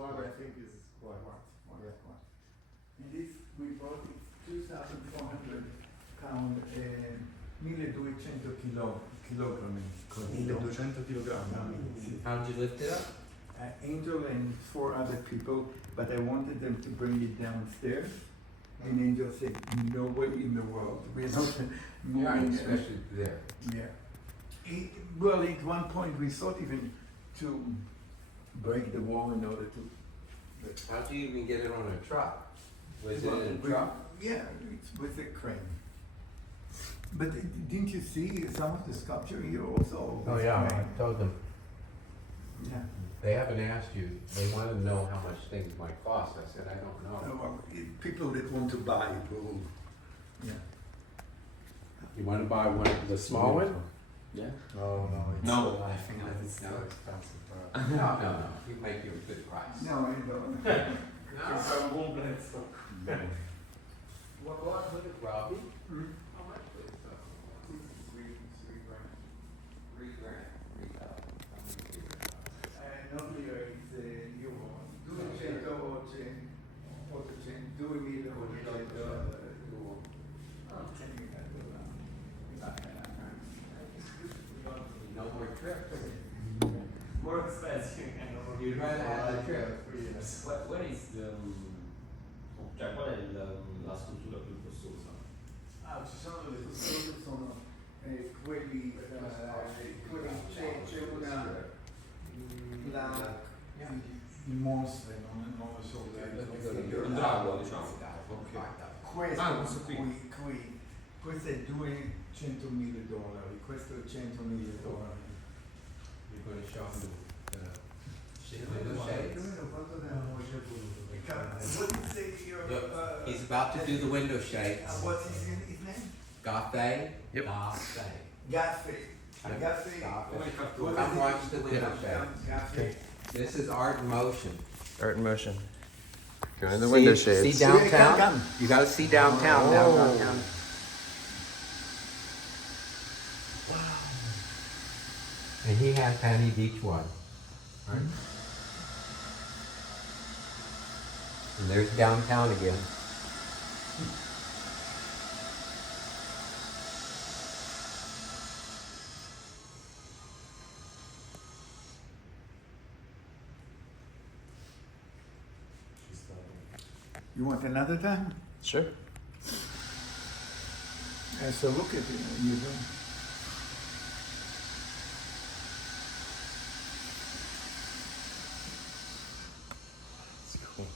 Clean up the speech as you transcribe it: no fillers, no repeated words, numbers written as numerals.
water I think is quite. Yeah, quite. And this we bought it 2,400 pound 1200 kilogrammi. 1200 kg. How did you lift it up? Angel and 4 other people, but I wanted them to bring it downstairs. And Angel said, no way in the world. We're not moving. Especially there. Yeah. Well, at one point we thought even to break the wall in order to. But How'd you even get it on a truck? Was it in a truck? Yeah, it's with a crane. But didn't you see some of the sculpture here also? Oh with yeah, crane? I told them. Yeah. They haven't asked you, they wanted to know how much things might cost. I said, I don't know. Well, people that want to buy it will. Yeah. You wanna buy one, the small one? Yeah. Oh no, it's No. I think that it's too No. expensive for us. No, you make you a good price. No, I don't. What was it, Robby? Hmm? How much was it? Three grand. $3,000. Not lira, it's euro. 200 o 800, 2000 o 100 No more trips. More expensive and over. You'd rather have the trip. What is the cioè qual è la struttura più costosa? Ci sono le cose che sono quelli c'è una il mostro non lo so Il drago, diciamo. questo questo qui. questo è $200,000, questo è $100,000. You're gonna show them the window shades? What did you say here? Look, he's about to do the window shades. What's his name? GaFai? Yep. GaFai. GaFai. GaFai. Come watch the window shades. GaFai. This is art in motion. Art in motion. Going the window shades. See downtown? Come. You gotta see downtown, downtown. And he had painted each one. Right? And there's downtown again. You want another time? Sure. So look at it. You do. It's cool.